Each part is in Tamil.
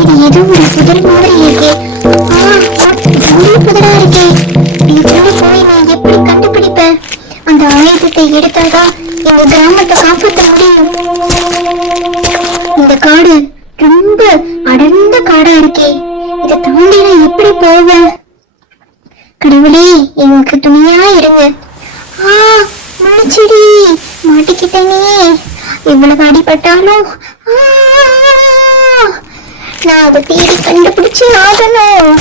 இது ஏதோ ஒரு புதர் மாதிரி இருக்கு. புதரா இருக்கே. இதுக்குள்ள போய் நான் எப்படி கண்டுபிடிப்பேன்? அந்த ஆயுதத்தை எடுத்தாதான் எங்க கிராமத்தை காப்பாற்ற முடியும். இந்த காடு ரொம்ப அடர்ந்த காடா இருக்கே. இதை தாண்டி நான் எப்படி போவேன்? கடவுளே, எனக்கு துணியா இருங்க. முளைச்செடி மாட்டிக்கிட்டேனே. இவ்வளவு அடிபட்டாலும் நான் அதை தேடி கண்டுபிடிச்சு ஆகணும்.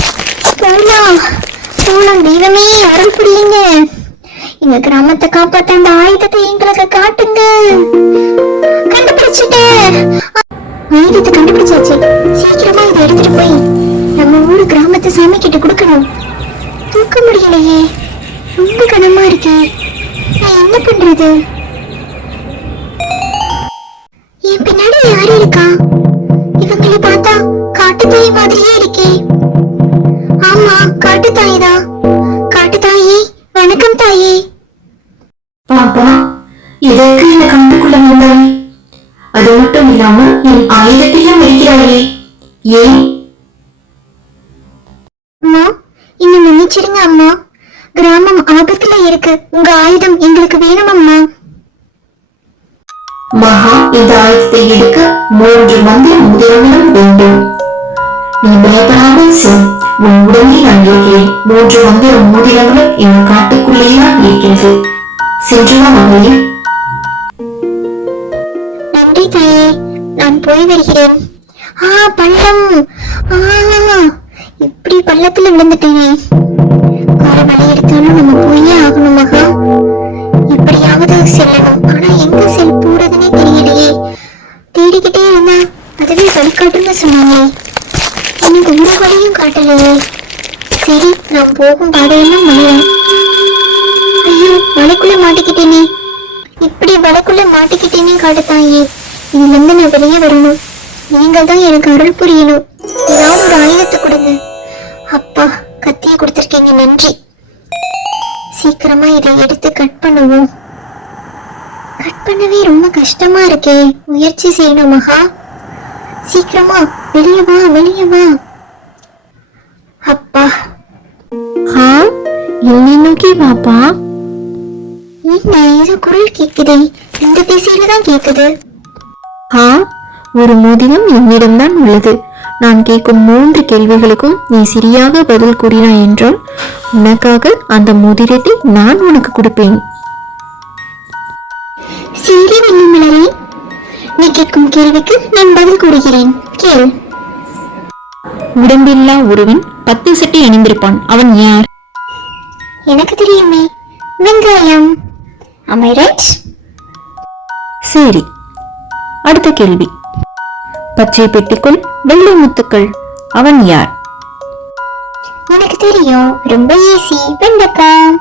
போலாம் தெய்வமே, அருள் புரியுங்க. எங்க கிராமத்தை காப்பாத்த அந்த ஆயுதத்தை எங்களுக்கு காட்டுங்க. கண்டுபிடிச்சிட்டேன். ஆயுதத்தை கண்டுபிடிச்சாச்சு. சீக்கிரமா இதை எடுத்துட்டு போய் நம்ம ஊரு கிராமத்தை சாமி கிட்ட கொடுக்கணும். தூக்க முடியலையே, ரொம்ப கனமா இருக்கே. நான் என்ன பண்றது? என் பின்னாடி யாரு இருக்கா? இவங்களை பார்த்தா காட்டுத்தாய் மாதிரியே இருக்கே. ஆமா, காட்டுத்தாய் தான். காட்டுத்தாயே, வணக்கம் தாயே. பாப்பா, இதற்கு என்ன கண்டுக்குள்ள வந்தாய்? அது மட்டும் இல்லாமல் என் ஆயுதத்தையும் இருக்கிறாயே, ஏன்? அம்மா, இன்னும் மன்னிச்சிருங்க அம்மா. கிராமம் ஆபத்துல இருக்கு. உங்க ஆயுதம் எங்களுக்கு வேணும் அம்மா. மகா, இந்த ஆயுதத்தை எடுக்க 3 மந்திர மோதிரங்களும் வேண்டும். நீ பயப்படாமல் சொல். உன் உடலில் நான் இருக்கிறேன். 3 மந்திர மோதிரங்களும் என் காட்டுக்குள்ளேதான் இருக்கிறது. சென்று வா மகளே. நன்றி தாயே, நான் போய் வருகிறேன். பள்ளம். இப்படி பள்ளத்துல விழுந்துட்டேனே. கார வழி எடுத்தாலும் நம்ம போயே ஆகணும் மகா. எப்படியாவது செல்லணும். ஆனா எங்க செல் போறதுன்னே தெரியலையே. தேடிக்கிட்டே இருந்தா அதுவே வழிகாட்டுன்னு சொன்னாங்க. எனக்கு ஒரு வழியும் காட்டலையே. சரி, நான் போகும் பாதையெல்லாம் மழையேன். ஐயோ, வலைக்குள்ள மாட்டிக்கிட்டேனே. இப்படி வலைக்குள்ள மாட்டிக்கிட்டேனே காட்டுத்தாயே. இதுல இருந்து நான் வெளியே வரணும். நீங்கள் தான் எனக்கு அருள் புரியணும். ஏதாவது ஒரு ஆயுதத்தை கொடுங்க. அப்பா, கத்தியை கொடுத்திருக்கீங்க, நன்றி. சீக்கிரமா இதை எடுத்து கட் பண்ணுவோம். கட் பண்ணவே ரொம்ப கஷ்டமா இருக்கே. முயற்சி செய்யணும் மகா. சீக்கிரமா வெளியே வா, வெளியே வா. அப்பா. என்னை நோக்கி பாப்பா. என்ன ஏதோ குரல் கேக்குதே. இந்த திசையில தான் கேக்குது. ஒரு மோதிரம் என்னிடம்தான் உள்ளது. நான் கேட்கும் 3 கேள்விகளுக்கும் நீ சரியாக பதில் கூறினாய் என்றால் உனக்காக அந்த மோதிரத்தை நான் உனக்கு கொடுப்பேன். சரி வெண்ணிமலரே, நீ கேட்கும் கேள்விக்கு நான் பதில் கூறுகிறேன். கேள். உடம்பில்லா ஒருவன் 10 சட்டை அணிந்திருப்பான். அவன் யார்? எனக்கு தெரியுமே, வெங்காயம். Am I right? சரி, அடுத்த கேள்வி. பச்சை பெட்டிக்குள் வெள்ளை முத்துக்கள். அவன் யார்? எனக்கு தெரியும், ரொம்ப ஈஸி, வெண்டைக்காய்.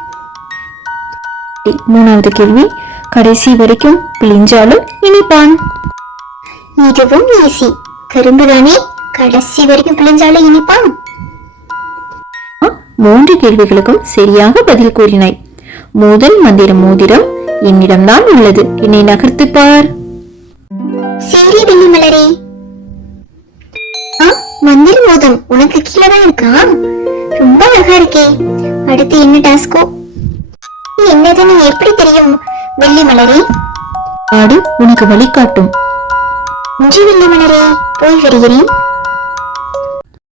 3வது கேள்வி. கடைசி வரைக்கும் பிழிஞ்சாலும் இனிப்பான். இதுவும் ஈஸி, கரும்பு தானே. கடைசி வரைக்கும் பிழிஞ்சாலும் இனிப்பான். 3 கேள்விகளுக்கும் சரியாக பதில் கூறினாய். முதல் மந்திர மோதிரம் என்னிடம்தான் உள்ளது. என்னை நகர்த்து பார். சரி வெண்ணிமலரே. மந்திர மோதம் உனக்கு கீழே தான் இருக்கா? ரொம்ப அழகா இருக்கே. அடுத்து என்ன டாஸ்கோ? என்னதுன்னு எப்படி தெரியும் வெள்ளிமலரே? ஆடு உனக்கு வழிகாட்டும். வெள்ளிமலரே, போய் வருகிறேன்.